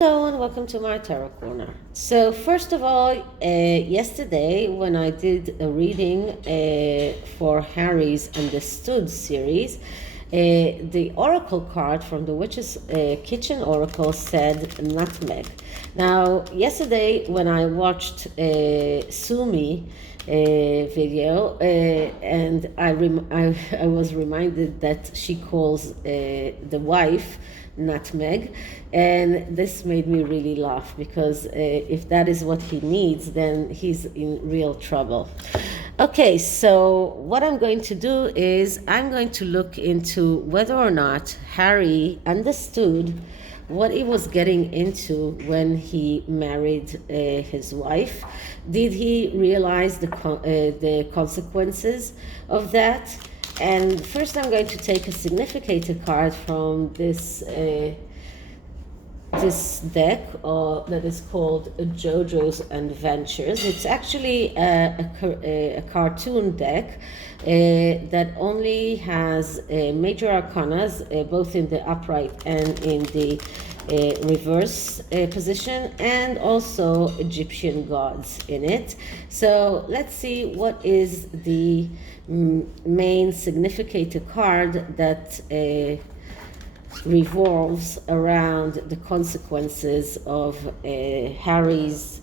Hello and welcome to my Tarot Corner. So first of all, yesterday when I did a reading for Harry's Understood series, the oracle card from the Witch's Kitchen Oracle said nutmeg. Now, yesterday when I watched Sumi video and I was reminded that she calls the wife nutmeg, and this made me really laugh because if that is what he needs, then he's in real trouble. Okay, so what I'm going to do is I'm going to look into whether or not Harry understood what he was getting into when he married his wife. Did he realize the consequences of that? And first I'm going to take a significator card from this deck that is called JOJO'S Adventures. It's actually a cartoon deck that only has major arcanas, both in the upright and in the reverse position, and also Egyptian gods in it. So let's see what is the main significator card that revolves around the consequences of Harry's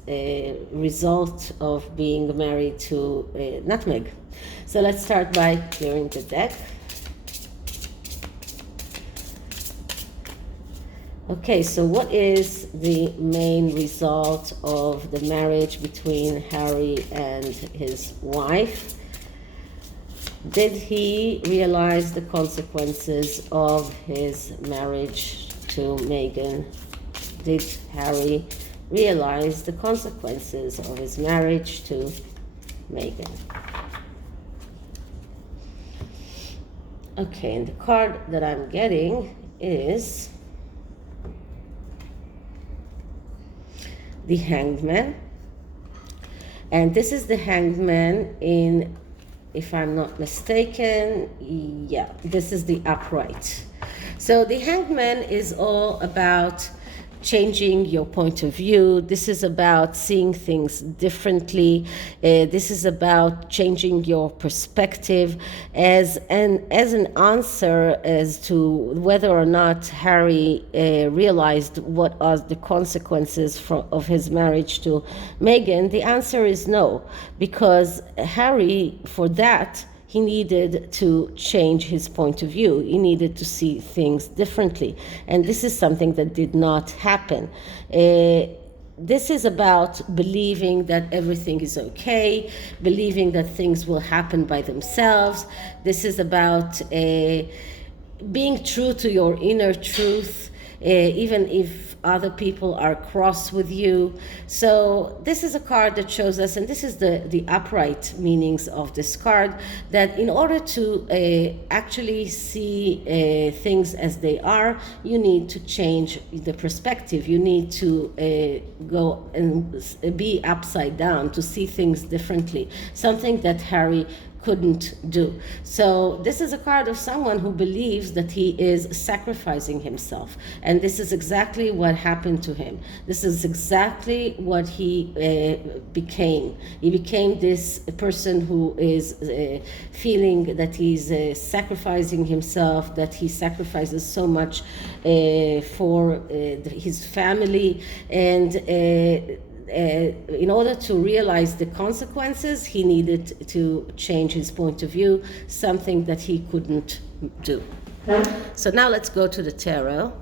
result of being married to nutmeg. So let's start by clearing the deck. Okay, so what is the main result of the marriage between Harry and his wife? Did he realize the consequences of his marriage to Meghan? Did Harry realize the consequences of his marriage to Meghan? Okay, and the card that I'm getting is the Hangman. And this is the Hangman in, if I'm not mistaken, yeah, this is the upright. So the Hangman is all about changing your point of view. This is about seeing things differently. This is about changing your perspective as an answer as to whether or not Harry realized what are the consequences of his marriage to Meghan. The answer is no, because Harry, for that, he needed to change his point of view. He needed to see things differently. And this is something that did not happen. This is about believing that everything is okay, believing that things will happen by themselves. This is about being true to your inner truth, even if other people are cross with you. So this is a card that shows us, and this is the upright meanings of this card, that in order to actually see things as they are, you need to change the perspective. You need to go and be upside down, to see things differently, something that Harry couldn't do. So this is a card of someone who believes that he is sacrificing himself, and this is exactly what happened to him. This is exactly what he became. He became this person who is feeling that he's sacrificing himself, that he sacrifices so much for his family, and in order to realize the consequences, he needed to change his point of view, something that he couldn't do. So now let's go to the tarot.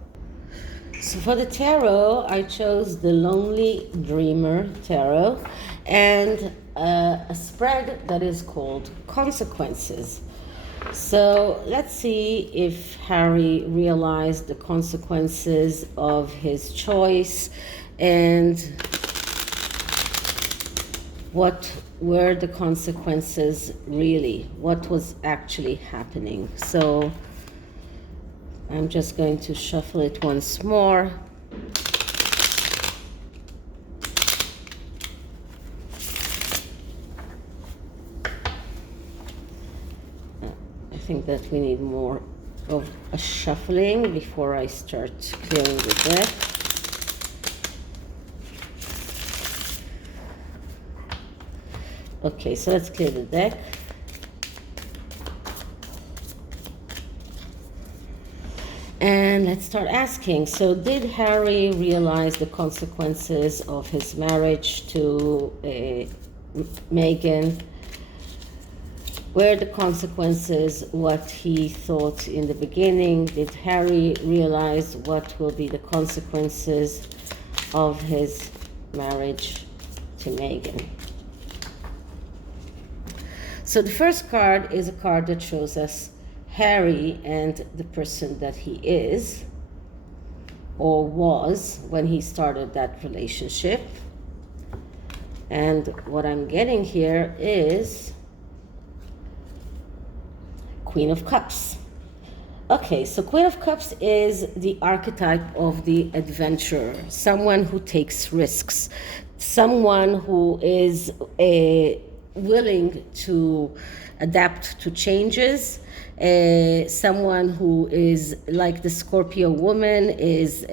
So for the tarot, I chose the Lonely Dreamer tarot and a spread that is called Consequences. So let's see if Harry realized the consequences of his choice, and what were the consequences really? What was actually happening? So I'm just going to shuffle it once more. I think that we need more of a shuffling before I start clearing the deck. Okay, so let's clear the deck. And let's start asking. So did Harry realize the consequences of his marriage to Meghan? Were the consequences what he thought in the beginning? Did Harry realize what will be the consequences of his marriage to Meghan? So the first card is a card that shows us Harry and the person that he is or was when he started that relationship. And what I'm getting here is Queen of Cups. Okay, so Queen of Cups is the archetype of the adventurer, someone who takes risks, someone who is willing to adapt to changes, someone who is like the Scorpio woman, is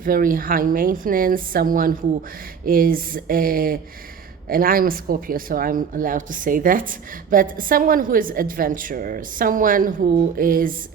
very high maintenance, someone who is and I'm a Scorpio, so I'm allowed to say that, but someone who is adventurer, someone who is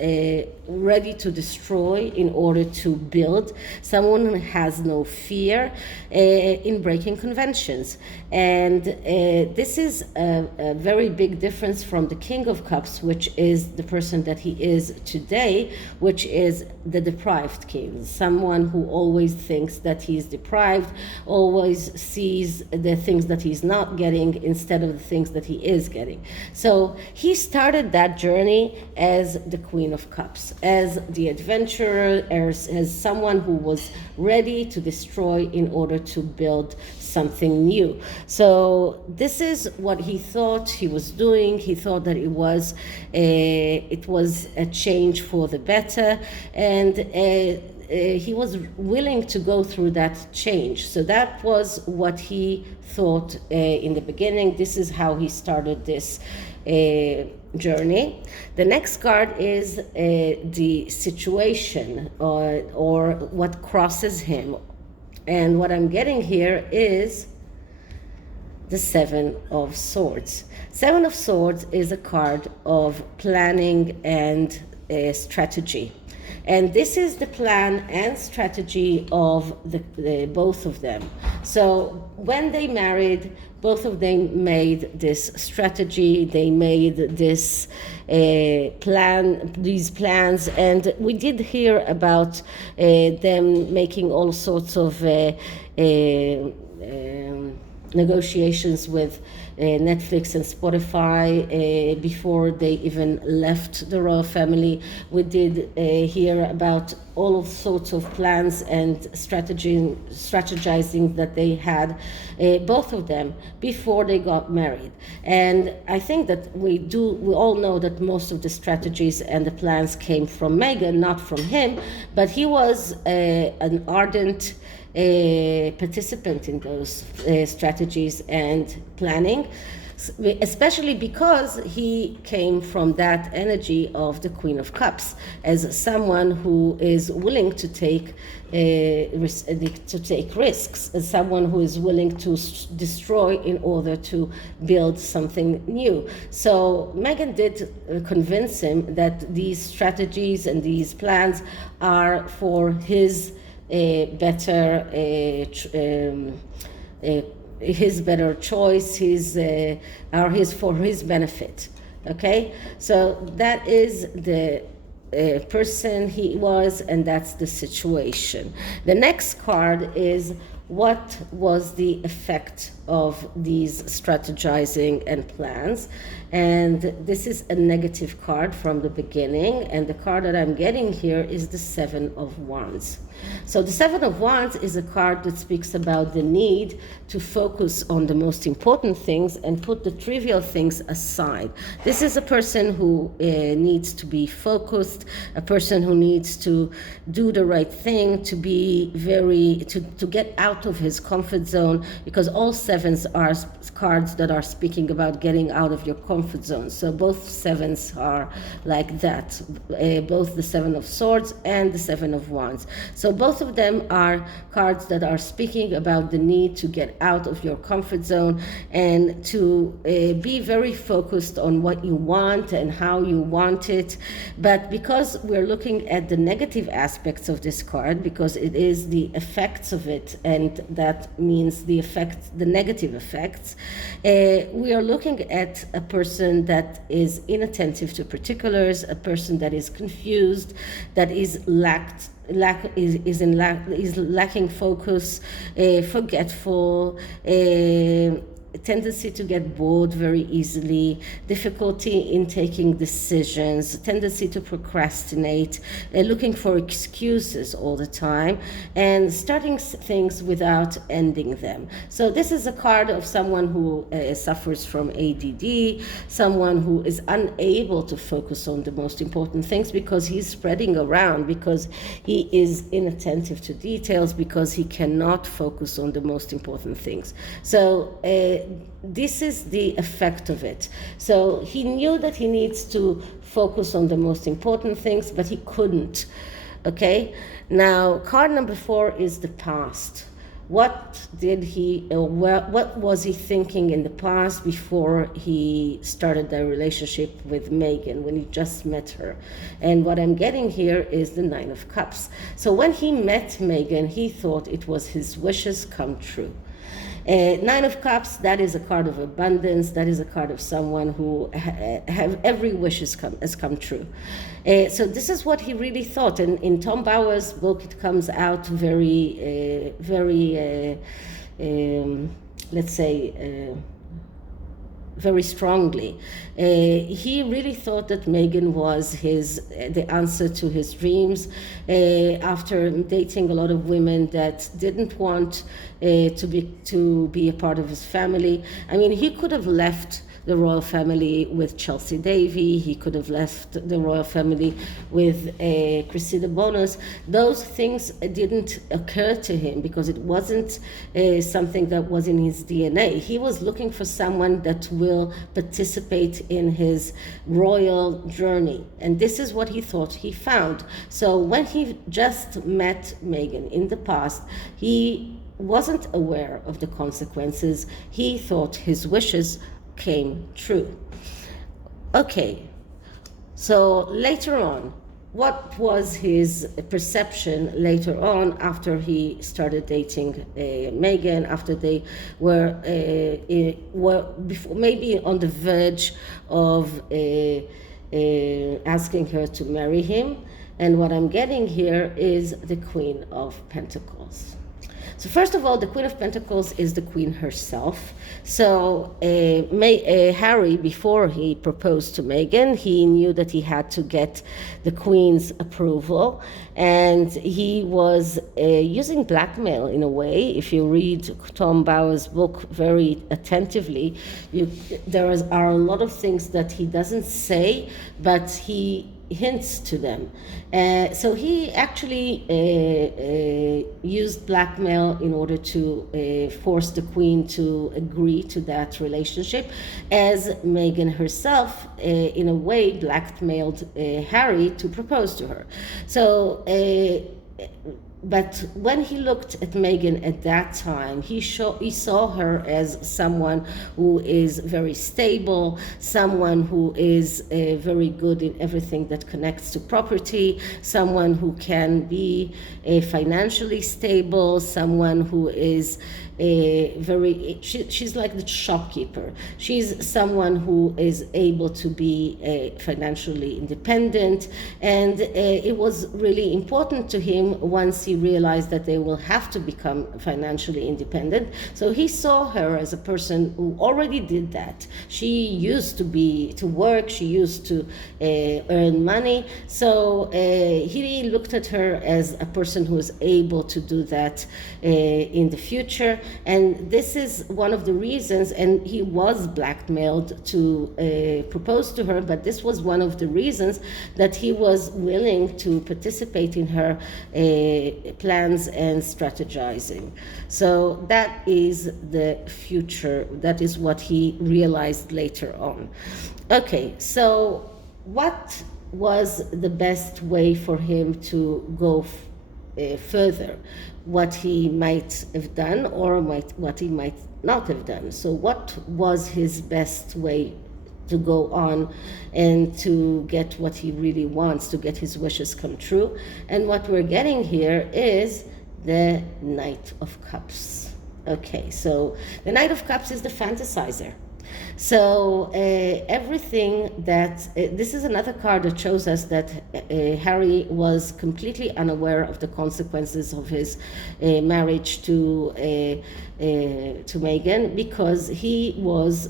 ready to destroy in order to build, someone who has no fear in breaking conventions. And this is a very big difference from the King of Cups, which is the person that he is today, which is the deprived king, someone who always thinks that he is deprived, always sees the things that he's not getting instead of the things that he is getting. So he started that journey as the Queen of Cups, as the adventurer, as someone who was ready to destroy in order to build something new. So this is what he thought he was doing. He thought that it was a change for the better, and he was willing to go through that change. So that was what he thought in the beginning. This is how he started this journey. The next card is the situation or what crosses him. And what I'm getting here is the Seven of Swords. Seven of Swords is a card of planning and strategy. And this is the plan and strategy of the both of them. So when they married, both of them made this strategy, they made this these plans, and we did hear about them making all sorts of negotiations with Netflix and Spotify before they even left the royal family. We did hear about all sorts of plans and strategizing that they had, both of them, before they got married. And I think that we all know that most of the strategies and the plans came from Meghan, not from him, but he was an ardent participant in those strategies and planning, especially because he came from that energy of the Queen of Cups, as someone who is willing to take risks, as someone who is willing to destroy in order to build something new. So Meghan did convince him that these strategies and these plans are for his his better choice, for his benefit. Okay, so that is the person he was, and that's the situation. The next card is what was the effect of these strategizing and plans. And this is a negative card from the beginning, and the card that I'm getting here is the Seven of Wands. So the Seven of Wands is a card that speaks about the need to focus on the most important things and put the trivial things aside. This is a person who needs to be focused, a person who needs to do the right thing, to be to get out out of his comfort zone, because all sevens are cards that are speaking about getting out of your comfort zone. So both sevens are like that, both the Seven of Swords and the Seven of Wands. So both of them are cards that are speaking about the need to get out of your comfort zone and to be very focused on what you want and how you want it. But because we're looking at the negative aspects of this card, because it is the effects of it, and that means the negative effects, we are looking at a person that is inattentive to particulars, a person that is confused, that is lacking focus, forgetful, tendency to get bored very easily, difficulty in taking decisions, tendency to procrastinate, looking for excuses all the time, and starting things without ending them. So this is a card of someone who suffers from ADD, someone who is unable to focus on the most important things because he's spreading around, because he is inattentive to details, because he cannot focus on the most important things. So this is the effect of it. So he knew that he needs to focus on the most important things, but he couldn't. Okay? Now, card number 4 is the past. What was he thinking in the past before he started the relationship with Meghan, when he just met her? And what I'm getting here is the Nine of Cups. So when he met Meghan, he thought it was his wishes come true. Nine of Cups, that is a card of abundance. That is a card of someone who have every wish has come true. So this is what he really thought. And in Tom Bauer's book, it comes out very, let's say, very strongly. He really thought that Meghan was the answer to his dreams. After dating a lot of women that didn't want to be a part of his family. I mean, he could have left the royal family with Chelsea Davy. He could have left the royal family with Cressida Bonus. Those things didn't occur to him because it wasn't something that was in his DNA. He was looking for someone that will participate in his royal journey. And this is what he thought he found. So when he just met Meghan in the past, he wasn't aware of the consequences. He thought his wishes came true. Okay, so later on, what was his perception later on after he started dating Meghan, after they were before, maybe on the verge of asking her to marry him? And what I'm getting here is the Queen of Pentacles. So first of all, the Queen of Pentacles is the Queen herself. So Harry, before he proposed to Meghan, he knew that he had to get the Queen's approval, and he was using blackmail in a way. If you read Tom Bauer's book very attentively, there are a lot of things that he doesn't say, but he hints to them. So he actually used blackmail in order to force the Queen to agree to that relationship, as Meghan herself in a way blackmailed Harry to propose to her. So but when he looked at Meghan at that time, he saw her as someone who is very stable, someone who is very good in everything that connects to property, someone who can be financially stable, someone who is she's like the shopkeeper. She's someone who is able to be financially independent, and it was really important to him once he realized that they will have to become financially independent. So he saw her as a person who already did that. She used to work, she used to earn money. So he looked at her as a person who is able to do that in the future. And this is one of the reasons, and he was blackmailed to propose to her, but this was one of the reasons that he was willing to participate in her plans and strategizing. So that is the future. That is what he realized later on. Okay, so what was the best way for him to go further? What he might have done or what he might not have done. So what was his best way to go on and to get what he really wants, to get his wishes come true? And what we're getting here is the Knight of Cups. Okay, so the Knight of Cups is the fantasizer. So everything that, this is another card that shows us that Harry was completely unaware of the consequences of his marriage to Meghan, because he was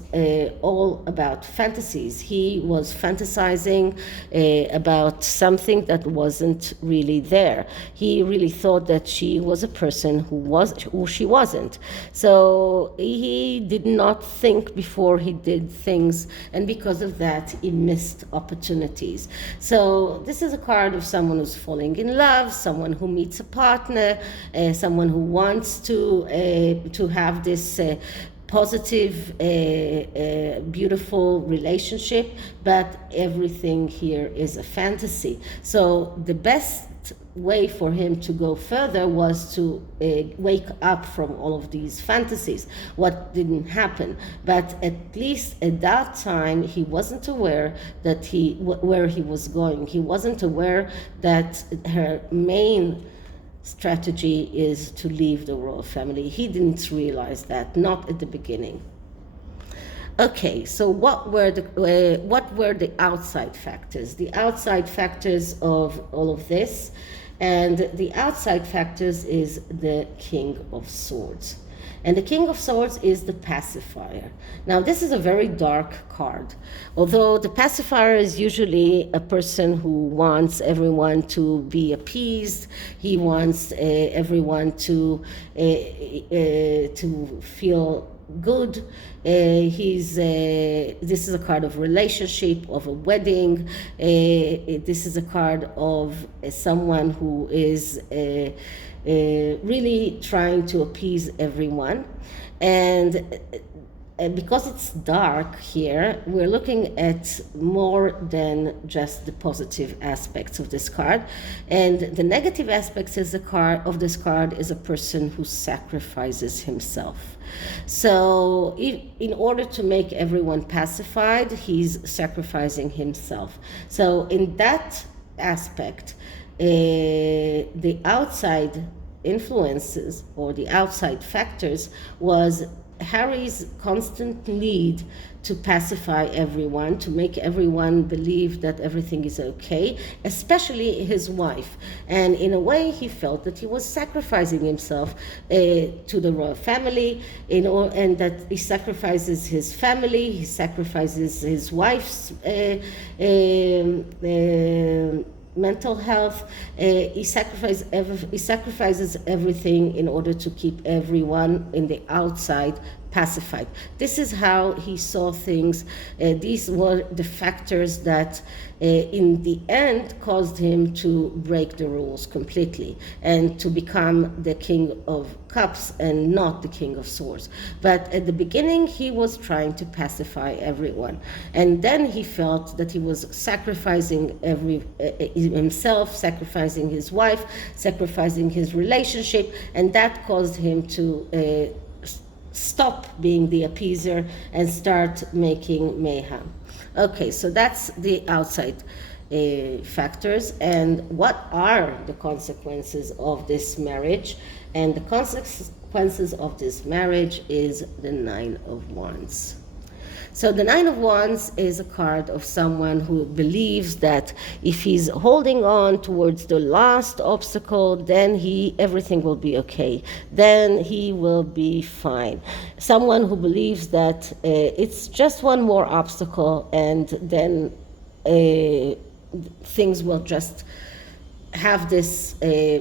all about fantasies. He was fantasizing about something that wasn't really there. He really thought that she was a person who she wasn't. So he did not think before he did things, and because of that he missed opportunities. So this is a card of someone who's falling in love, someone who meets a partner, someone who wants to have this positive, beautiful relationship, but everything here is a fantasy. So the best way for him to go further was to wake up from all of these fantasies. What didn't happen, but at least at that time he wasn't aware that where he was going. He wasn't aware that her main strategy is to leave the royal family. He didn't realize that, not at the beginning. Okay, so what were the outside factors? The outside factors of all of this, and the outside factors is the King of Swords. And the King of Swords is the pacifier. Now, this is a very dark card. Although the pacifier is usually a person who wants everyone to be appeased, he wants everyone to feel good. This is a card of relationship, of a wedding. This is a card of someone who is really trying to appease everyone. And because it's dark here, we're looking at more than just the positive aspects of this card. And the negative aspects of this card is a person who sacrifices himself. So in order to make everyone pacified, he's sacrificing himself. So in that aspect, the outside influences or the outside factors was Harry's constant need to pacify everyone, to make everyone believe that everything is okay, especially his wife. And in a way, he felt that he was sacrificing himself to the royal family, and that he sacrifices his family, he sacrifices his wife's mental health. He sacrifices everything in order to keep everyone in the outside pacified. This is how he saw things. These were the factors that in the end caused him to break the rules completely and to become the King of Cups and not the King of Swords. But at the beginning he was trying to pacify everyone, and then he felt that he was sacrificing himself, sacrificing his wife, sacrificing his relationship, and that caused him to stop being the appeaser and start making mayhem. Okay, so that's the outside factors. And what are the consequences of this marriage? And the consequences of this marriage is the Nine of Wands. So the Nine of Wands is a card of someone who believes that if he's holding on towards the last obstacle, then everything will be okay. Then he will be fine. Someone who believes that it's just one more obstacle, and then things will just have this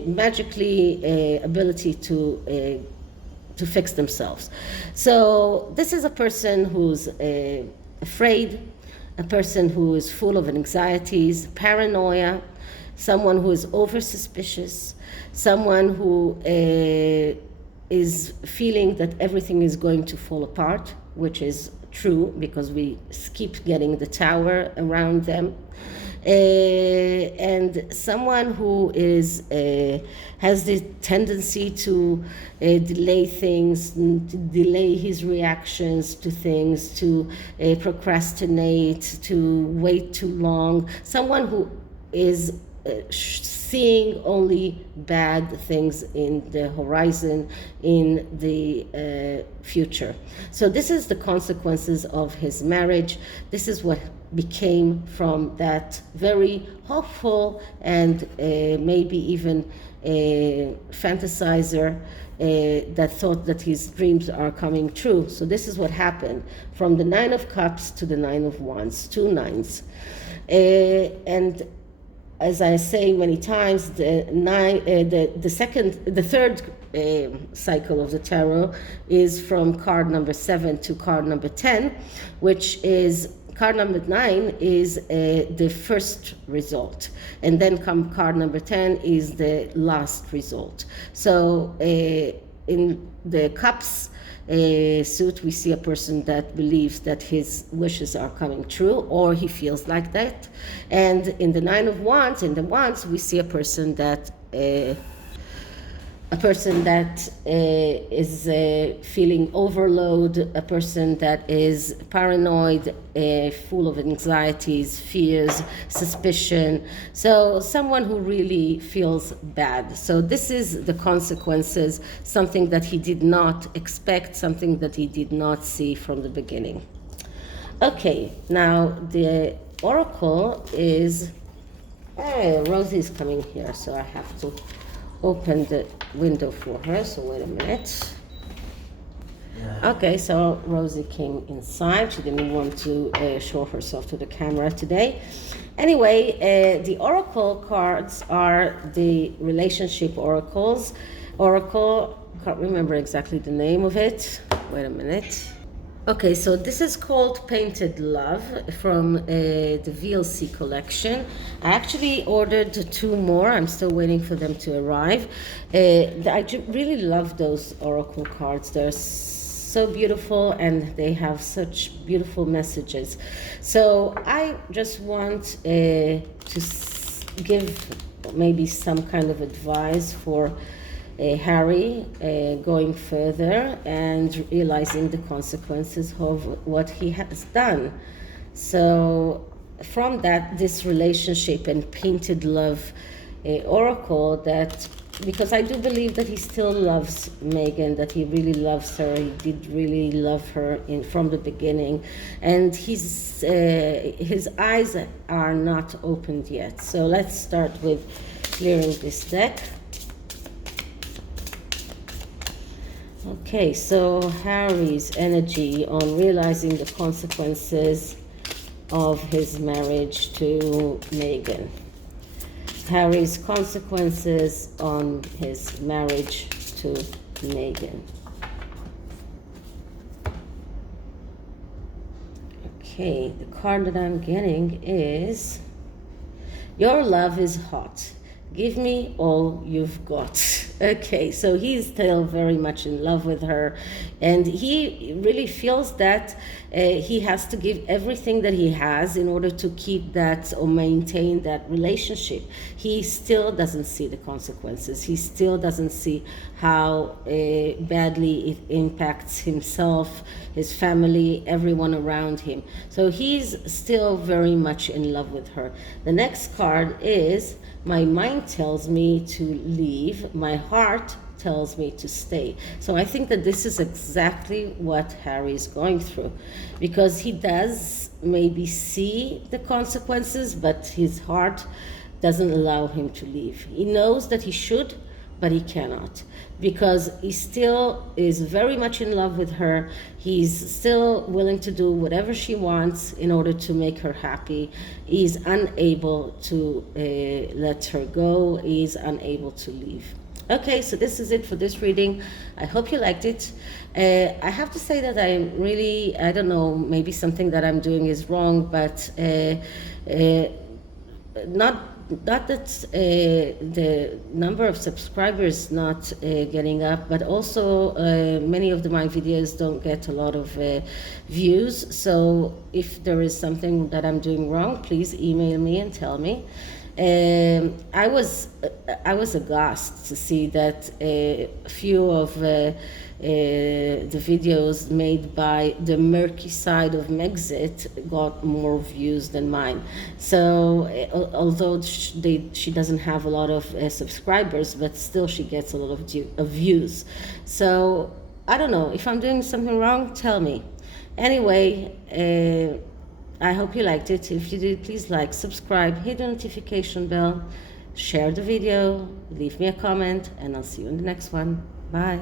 magically ability to fix themselves. So this is a person who's afraid, a person who is full of anxieties, paranoia, someone who is over suspicious, someone who is feeling that everything is going to fall apart, which is true because we keep getting the tower around them. And someone who is has the tendency to delay things, to delay his reactions to things, to procrastinate, to wait too long. Someone who is seeing only bad things in the horizon, in the future. So this is the consequences of his marriage. This is what became from that very hopeful and maybe even a fantasizer that thought that his dreams are coming true. So this is what happened from the Nine of Cups to the Nine of Wands, 2 nines. And as I say many times, the third cycle of the tarot is from card number 7 to card number 10, which is card number 9 is the first result, and then come card number 10 is the last result. So in the cups suit, we see a person that believes that his wishes are coming true, or he feels like that. And in the Nine of Wands, in the Wands, we see a person that is feeling overload, a person that is paranoid, full of anxieties, fears, suspicion. So someone who really feels bad. So this is the consequences, something that he did not expect, something that he did not see from the beginning. Okay, now the oracle is, Rosie's coming here, so I have to open the window for her, so wait a minute. Okay, so Rosie came inside. She didn't want to show herself to the camera today. Anyway, the oracle cards are the relationship oracles. Oracle, can't remember exactly the name of it. Wait a minute. Okay, so this is called Painted Love from the VLC collection. I actually ordered 2 more. I'm still waiting for them to arrive. I really love those oracle cards. They're so beautiful and they have such beautiful messages. So I just want to give maybe some kind of advice for Harry going further and realizing the consequences of what he has done. So from that, this relationship and Painted Love oracle, that because I do believe that he still loves Meghan, that he really loves her, he did really love her from the beginning, and his eyes are not opened yet. So let's start with clearing this deck. Okay, so Harry's energy on realizing the consequences of his marriage to Meghan. Harry's consequences on his marriage to Meghan. Okay, the card that I'm getting is, your love is hot. Give me all you've got. Okay, so he's still very much in love with her, and he really feels that he has to give everything that he has in order to keep that or maintain that relationship. He still doesn't see the consequences. He still doesn't see how badly it impacts himself, his family, everyone around him. So he's still very much in love with her. The next card is, my mind tells me to leave, my heart tells me to stay. So I think that this is exactly what Harry is going through, because he does maybe see the consequences, but his heart doesn't allow him to leave. He knows that he should, but he cannot, because he still is very much in love with her. He's still willing to do whatever she wants in order to make her happy. He's unable to let her go. He's unable to leave. Okay, so this is it for this reading. I hope you liked it. I have to say that I'm really, I don't know, maybe something that I'm doing is wrong, but not not that the number of subscribers not getting up, but also many of my videos don't get a lot of views. So if there is something that I'm doing wrong, please email me and tell me. I was aghast to see that a few of the videos made by the murky side of Megxit got more views than mine. So although she doesn't have a lot of subscribers, but still she gets a lot of views. So I don't know, if I'm doing something wrong, tell me. Anyway, I hope you liked it. If you did, please like, subscribe, hit the notification bell, share the video, leave me a comment, and I'll see you in the next one. Bye.